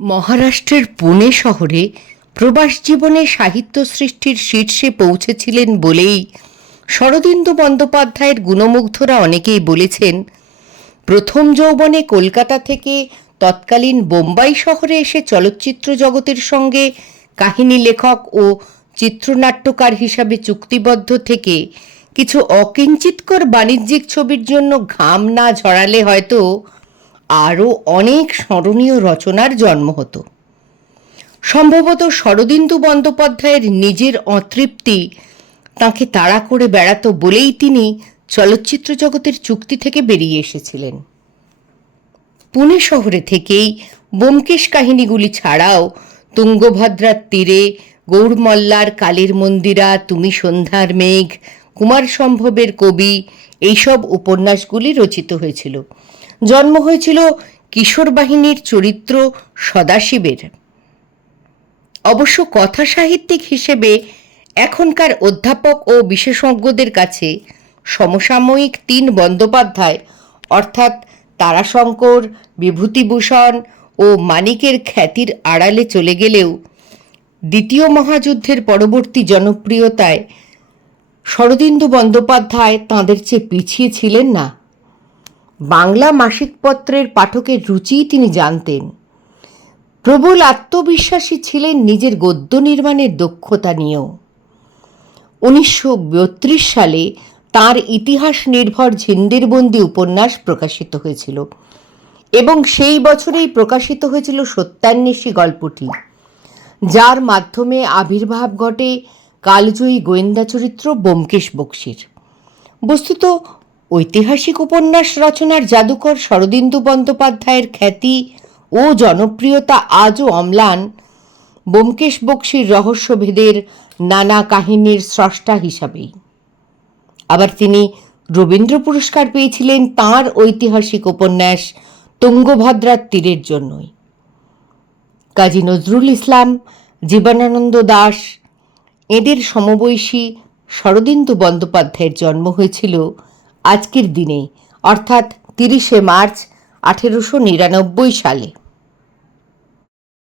মহারাষ্ট্রের পুনে শহরে প্রবাস জীবনে সাহিত্য সৃষ্টির শীর্ষে পৌঁছেছিলেন বলেই শরদিন্দু বন্দ্যোপাধ্যায়ের গুণমুগ্ধরা অনেকেই বলেছেন, প্রথম যৌবনে কলকাতা থেকে তৎকালীন বোম্বাই শহরে এসে চলচ্চিত্র জগতের সঙ্গে কাহিনী লেখক ও চিত্রনাট্যকার হিসাবে চুক্তিবদ্ধ থেকে কিছু অকিঞ্চিৎকর বাণিজ্যিক ছবির জন্য ঘাম না ঝরালে হয়তো আরও অনেক স্মরণীয় রচনার জন্ম হতো। সম্ভবত শরদিন্দু বন্দ্যোপাধ্যায়ের নিজের অতৃপ্তি তাঁকে তাড়া করে বেড়াতো বলেই তিনি চলচ্চিত্র জগতের চুক্তি থেকে বেরিয়ে এসেছিলেন। পুনে শহরে থেকেই ব্যোমকেশ কাহিনীগুলি ছাড়াও তুঙ্গভদ্রার তীরে, গৌড়মল্লার কালীর মন্দিরা, তুমি সন্ধ্যার মেঘ, কুমার সম্ভবের কবি, এইসব উপন্যাসগুলি রচিত হয়েছিল। জন্ম হয়েছিল কিশোর বাহিনীর চরিত্র সদাশিবের। অবশ্য কথা সাহিত্যিক হিসেবে এখনকার অধ্যাপক ও বিশেষজ্ঞদের কাছে সমসাময়িক তিন বন্দ্যোপাধ্যায় অর্থাৎ তারাশঙ্কর, বিভূতিভূষণ ও মানিকের খ্যাতির আড়ালে চলে গেলেও দ্বিতীয় মহাযুদ্ধের পরবর্তী জনপ্রিয়তায় শরদিন্দু বন্দ্যোপাধ্যায় তাঁদের চেয়ে পিছিয়ে ছিলেন না। বাংলা মাসিকপত্রের পাঠকের রুচিই তিনি জানতেন। প্রবল আত্মবিশ্বাসী ছিলেন নিজের গদ্য নির্মাণের দক্ষতা নিয়েও। 1932 সালে তাঁর ইতিহাস নির্ভর ঝিন্দেরবন্দি উপন্যাস প্রকাশিত হয়েছিল এবং সেই বছরেই প্রকাশিত হয়েছিল সত্যান্বেষী গল্পটি, যার মাধ্যমে আবির্ভাব ঘটে কালজয়ী গোয়েন্দা চরিত্র ব্যোমকেশ বক্সীর। বস্তুত ঐতিহাসিক উপন্যাস রচনার জাদুকর শরদিন্দু বন্দ্যোপাধ্যায়ের খ্যাতি ও জনপ্রিয়তা আজও অম্লান ব্যোমকেশ বক্সীর রহস্যভেদের নানা কাহিনীর স্রষ্টা হিসাবেই। আবার তিনি রবীন্দ্র পুরস্কার পেয়েছিলেন তাঁর ঐতিহাসিক উপন্যাস তুঙ্গভদ্রার তীরের জন্যই। কাজী নজরুল ইসলাম, জীবনানন্দ দাশ এদের সমবয়সী শরদিন্দু বন্দ্যোপাধ্যায়ের জন্ম হয়েছিল আজকের দিনে, অর্থাৎ 30শে মার্চ 1899 সালে।